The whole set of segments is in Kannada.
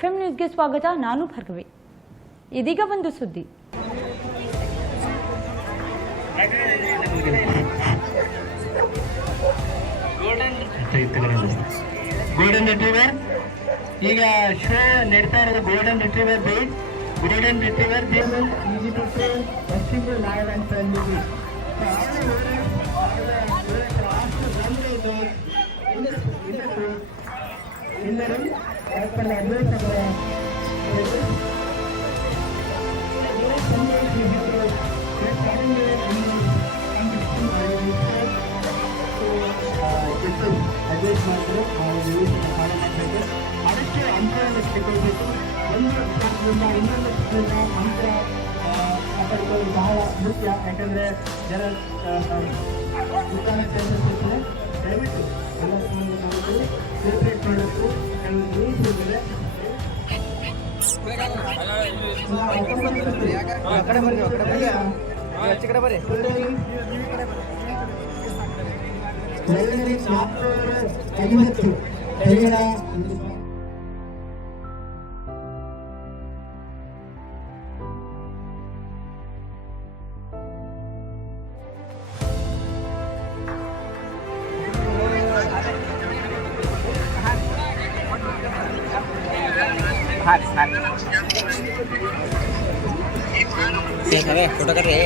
FM ನ್ಯೂಸ್ಗೆ ಸ್ವಾಗತ. ನಾನು ಭಾರ್ಗವಿ. ಇದೀಗ ಒಂದು ಸುದ್ದಿ. ಗೋಲ್ಡನ್ ರಿಟ್ರೀವರ್ ಈಗ ಶೋ ನಡೀತಾ ಇರೋದು. Golden retriever breed, golden retriever easy to say, extremely live and friendly. ಎಲ್ಲರೂ ಅಡ್ವೈಸ್ ಮಾಡಿದ್ರು. ಅದಕ್ಕೆ ಅಂಶವನ್ನು ತಿಳ್ಕೊಳ್ಬೇಕು. ಒಂದು ಚಿತ್ರದಿಂದ ಇನ್ನೊಂದು ಚಿತ್ರದಿಂದ ಅಂಶ ಮಾತಾಡ್ಕೊಳ್ಳೋದು ಬಹಳ ಮುಖ್ಯ. ಯಾಕಂದರೆ ಜನ ದುಕಾನ ಸೇರಿಸಿದ್ರೆ ದಯವಿಟ್ಟು ಎಲ್ಲ ಸೆಲೆಬ್ರೇಟ್ ಮಾಡಬೇಕು. ಕೆಲವು ರೂಲ್ಸ್ ಇರ್ತದೆ. फोटो कर रहे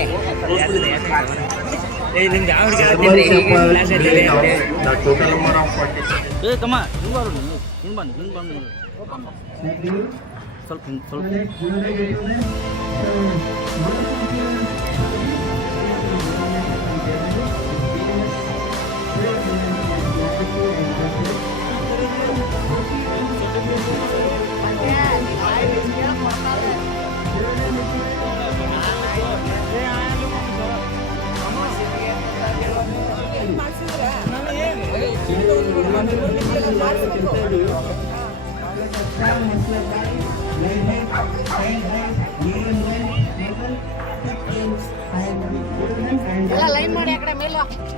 ಲೈನ್ ಮಾಡಿ ಆ ಕಡೆ ಮೇಲೆ ಲೈನ್ ಮಾಡಿ.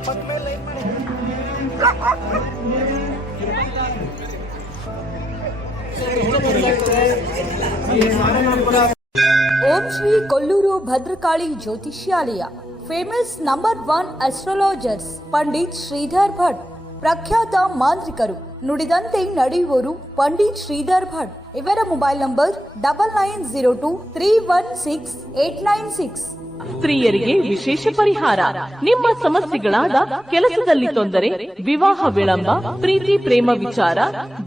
ಓಂ ಶ್ರೀ ಕೊಲ್ಲೂರು ಭದ್ರಕಾಳಿ ಜ್ಯೋತಿಷ್ಯಾಲಯ. Famous number 1 astrologers Pandit Shridhar Bhat. ಪ್ರಖ್ಯಾತ ಮಾಂತ್ರಿಕರು, ನುಡಿದಂತೆ ನಡೆಯುವವರು ಪಂಡಿತ್ ಶ್ರೀಧರ್ ಭಟ್. ಇವರ ಮೊಬೈಲ್ ನಂಬರ್ 9902316896. ಸ್ತ್ರೀಯರಿಗೆ ವಿಶೇಷ ಪರಿಹಾರ. ನಿಮ್ಮ ಸಮಸ್ಯೆಗಳಾದ ಕೆಲಸದಲ್ಲಿ ತೊಂದರೆ, ವಿವಾಹ ವಿಳಂಬ, ಪ್ರೀತಿ ಪ್ರೇಮ ವಿಚಾರ,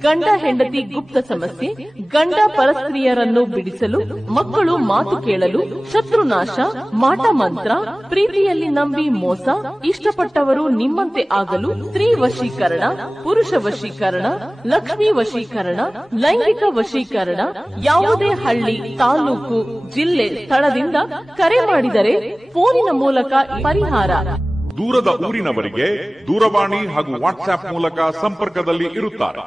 ಗಂಡ ಹೆಂಡತಿ ಗುಪ್ತ ಸಮಸ್ಯೆ, ಗಂಡ ಪರಸ್ತ್ರೀಯರನ್ನು ಬಿಡಿಸಲು, ಮಕ್ಕಳು ಮಾತು ಕೇಳಲು, ಶತ್ರುನಾಶ, ಮಾಟ ಮಂತ್ರ, ಪ್ರೀತಿಯಲ್ಲಿ ನಂಬಿ ಮೋಸ, ಇಷ್ಟಪಟ್ಟವರು ನಿಮ್ಮಂತೆ ಆಗಲು, ಸ್ತ್ರೀ ವಶೀಕರಣ, ಪುರುಷ ವಶೀಕರಣ, ಲಕ್ಷ್ಮೀ ವಶೀಕರಣ, ಲೈಂಗಿಕ ವಶೀಕರಣ. ಯಾವುದೇ ಹಳ್ಳಿ, ತಾಲೂಕು, ಜಿಲ್ಲೆ, ಸ್ಥಳದಿಂದ ಕರೆ ಮಾಡಿದರೆ ಫೋನಿನ ಮೂಲಕ ಪರಿಹಾರ. ದೂರದ ಊರಿನವರಿಗೆ ದೂರವಾಣಿ ಹಾಗೂ ವಾಟ್ಸ್ಆಪ್ ಮೂಲಕ ಸಂಪರ್ಕದಲ್ಲಿ ಇರುತ್ತಾರೆ.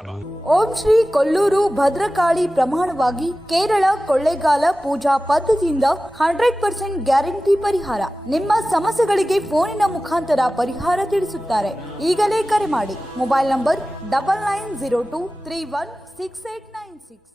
ಓಂ ಶ್ರೀ ಕೊಲ್ಲೂರು ಭದ್ರಕಾಳಿ ಪ್ರಮಾಣವಾಗಿ ಕೇರಳ ಕೊಳ್ಳೇಗಾಲ ಪೂಜಾ ಪದ್ಧತಿಯಿಂದ 100% ಗ್ಯಾರಂಟಿ ಪರಿಹಾರ. ನಿಮ್ಮ ಸಮಸ್ಯೆಗಳಿಗೆ ಫೋನಿನ ಮುಖಾಂತರ ಪರಿಹಾರ ತಿಳಿಸುತ್ತಾರೆ. ಈಗಲೇ ಕರೆ ಮಾಡಿ. Mobile number 9902316896.